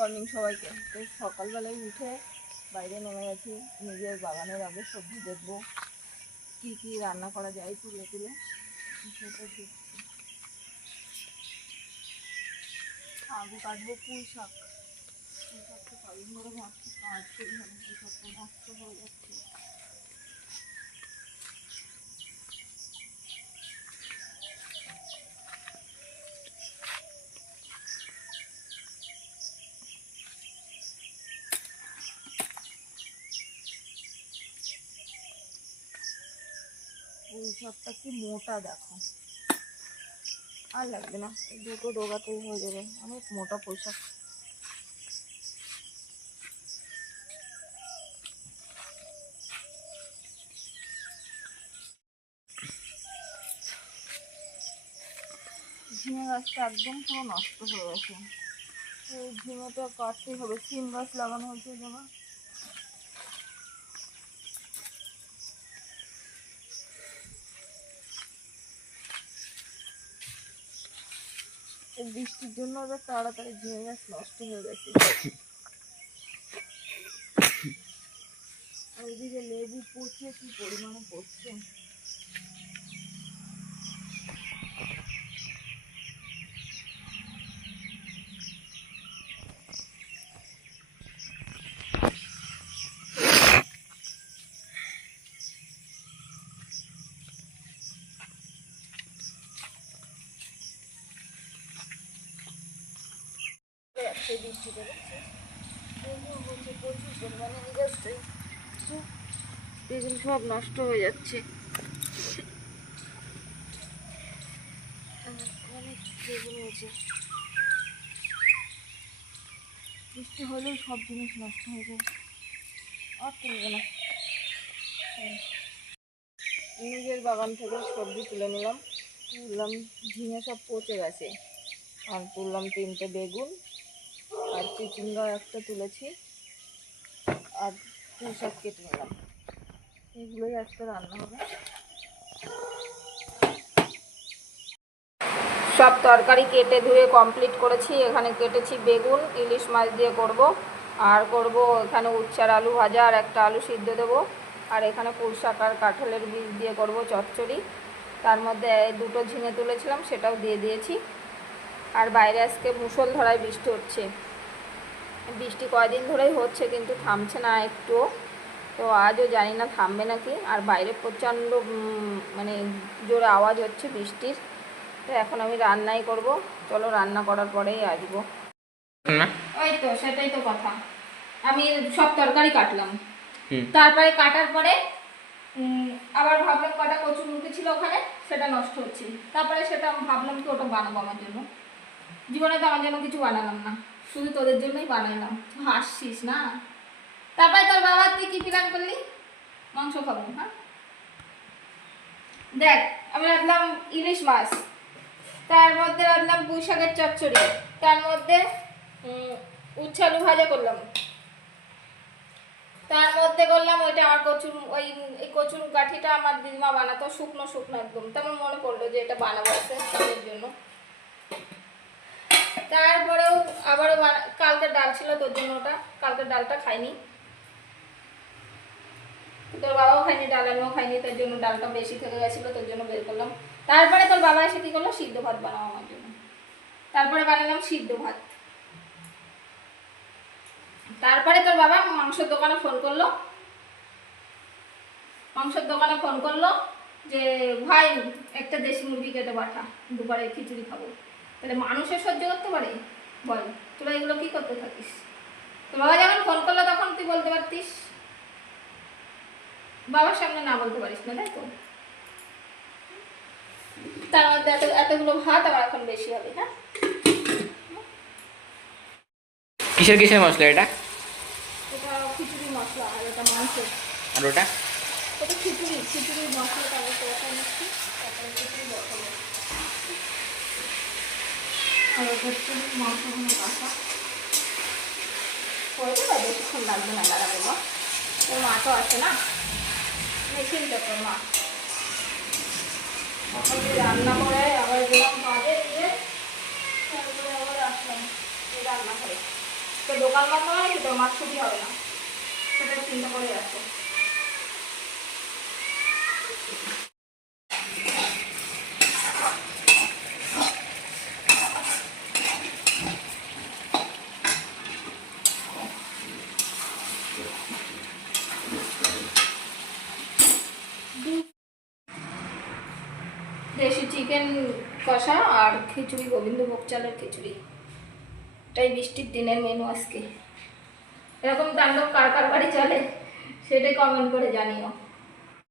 Morning সবাইকে। তো সকালবেলায় উঠে বাইরে নেমে গেছি, নিজের বাগানের আগে সবজি দেখবো কি কি রান্না করা যায় তুলে তুলে সেটা দেখছি। আলু কাটবো, পুঁই শাকটা কদিন ধরে ভাবছি কাটতে, পুঁই শাকটা নষ্ট হয়ে যাচ্ছে। পুঁই শাকটা কি মোটা দেখো, আর লাগবে না, দুটো ডোগাতেই হয়ে যাবে, অনেক মোটা পুঁই শাক। ঝিঙে গাছটা একদম পুরো নষ্ট হয়ে গেছে, এই ঝিঙেটা কাটতেই হবে। সিম গাছ লাগানো হয়েছে যেমন, বৃষ্টির জন্য এবার তাড়াতাড়ি ঝিঙে গাছ নষ্ট হয়ে গেছে। ওইদিকে লেবু পচে কি পরিমাণে পড়ছে। বৃষ্টি পড়ছে, প্রচুর পরিমাণে গাছটাই বেগুন সব নষ্ট হয়ে যাচ্ছে। অনেক বেগুন হয়েছে, বৃষ্টি হলেও সব জিনিস নষ্ট হয়ে যায়, আর তুলবে না। নিজের বাগান থেকে সবজি তুলে নিলাম, তুললাম ঝিঙে সব পচে গেছে, আর তুললাম 3টে বেগুন, আর চিচিঙ্গা একটা তুলেছি, আর পুঁই শাক কেটে নিলাম। এগুলোই আজকে রান্না হবে। সব তরকারি কেটে ধুয়ে কমপ্লিট করেছি। এখানে কেটেছি বেগুন, ইলিশ মাছ দিয়ে করব, আর করব এখানে উচ্চার আলু ভাজা, আর একটা আলু সিদ্ধ দেবো, আর এখানে পুঁই শাক আর কাঁঠালের বীজ দিয়ে করব চচ্চড়ি। তার মধ্যে 2টো ঝিঙে তুলেছিলাম, সেটাও দিয়ে দিয়েছি। আর বাইরে আজকে মুষলধারায় বৃষ্টি হচ্ছে, বৃষ্টি কয়দিন ধরেই হচ্ছে কিন্তু থামছে না একটুও, তো আজও জানি না থামবে নাকি। আর বাইরে প্রচণ্ড মানে জোরে আওয়াজ হচ্ছে বৃষ্টির। তো এখন আমি রান্নাই করব, চলো রান্না করার পরেই আসবো। ওই তো সেটাই তো কথা, আমি সব তরকারি কাটলাম, তারপরে কাটার পরে আবার ভাবলাম কটা কচুরমুখী ছিল ওখানে, সেটা নষ্ট হচ্ছে, তারপরে সেটা ভাবলাম কি ওটা বানাবো আমার জন্য। জীবনে তো আমার জন্য কিছু বানালাম না, শুধু তোদের জন্যই বানাইলাম। হাসছিস না? তারপরে তোর বাবা তুই কি প্ল্যান করলি? মাংস খাবো। হ্যাঁ দেখ, আমি রাখলাম ইলিশ মাছ, তার মধ্যে রাখলাম পুঁই শাকের চচ্চড়ি, তার মধ্যে উচ্ছে আলু ভাজা করলাম, তার মধ্যে করলাম ওইটা আমার কচুর, ওই কচুর গাঠিটা আমার দিদিমা বানাতো শুকনো শুকনো একদম, তেমন মনে পড়লো যে এটা বানাবো আছে তাদের জন্য। তারপরেও আবারও কালকে ডাল ছিল তোর জন্য, ওটা কালকের ডালটা খাইনি, তোর বাবাও খাইনি, ডাল আমিও খাইনি, তার জন্য ডালটা বেশি থেকে গেছিলো, তোর জন্য বের করলাম। তারপরে তোর বাবা এসে কী করলো, সিদ্ধ ভাত বানাও আমার জন্য, তারপরে বানালাম সিদ্ধ ভাত। তারপরে তোর বাবা মাংসের দোকানে ফোন করলো যে ভাই একটা দেশি মুরগি কেটে পাঠা, দুপুরে খিচুড়ি খাবো। তাহলে মানুষের সহ্য করতে পারে বল? তোরা এগুলো কি করতে থাকিস? তোর বাবা যখন ফোন করলো তখন তুই বলতে পারতিস, বাবার সামনে না বলতে পারিস না, তাই তো? তার মধ্যে এতগুলো ভাত আমার এখন বেশি হবে। হ্যাঁ, কিসের কিসের মশলা এটা? এটা খিচুড়ি মশলা, আর এটা মাংস, আর ওটা ওটা খিচুড়ির মশলা, তারপরে কষা নিচ্ছি, তারপরে খিচুড়ি বসাবো, আর খিচুড়ির মাংসগুলো কষা করে দেবো, বেশিক্ষণ লাগবে না দাঁড়াবো। বা তোর মা তো আসে না, মেশিনটা তোর মা সকালে রান্না করে আবার গেলাম কাজে, গিয়ে তারপরে আবার আসলাম রান্না করে। তো তো দোকান বন্ধ হয় তো মাছ ছুটি হবে না, সেটা চিন্তা করে যাচ্ছে। দেশি চিকেন কষা আর খিচুড়ি, গোবিন্দভোগ চালের খিচুড়ি। এটাই বৃষ্টির দিনের মেনু আজকে। এরকম তাণ্ডব কার কার বাড়ি চলে সেটাই কমেন্ট করে জানিও।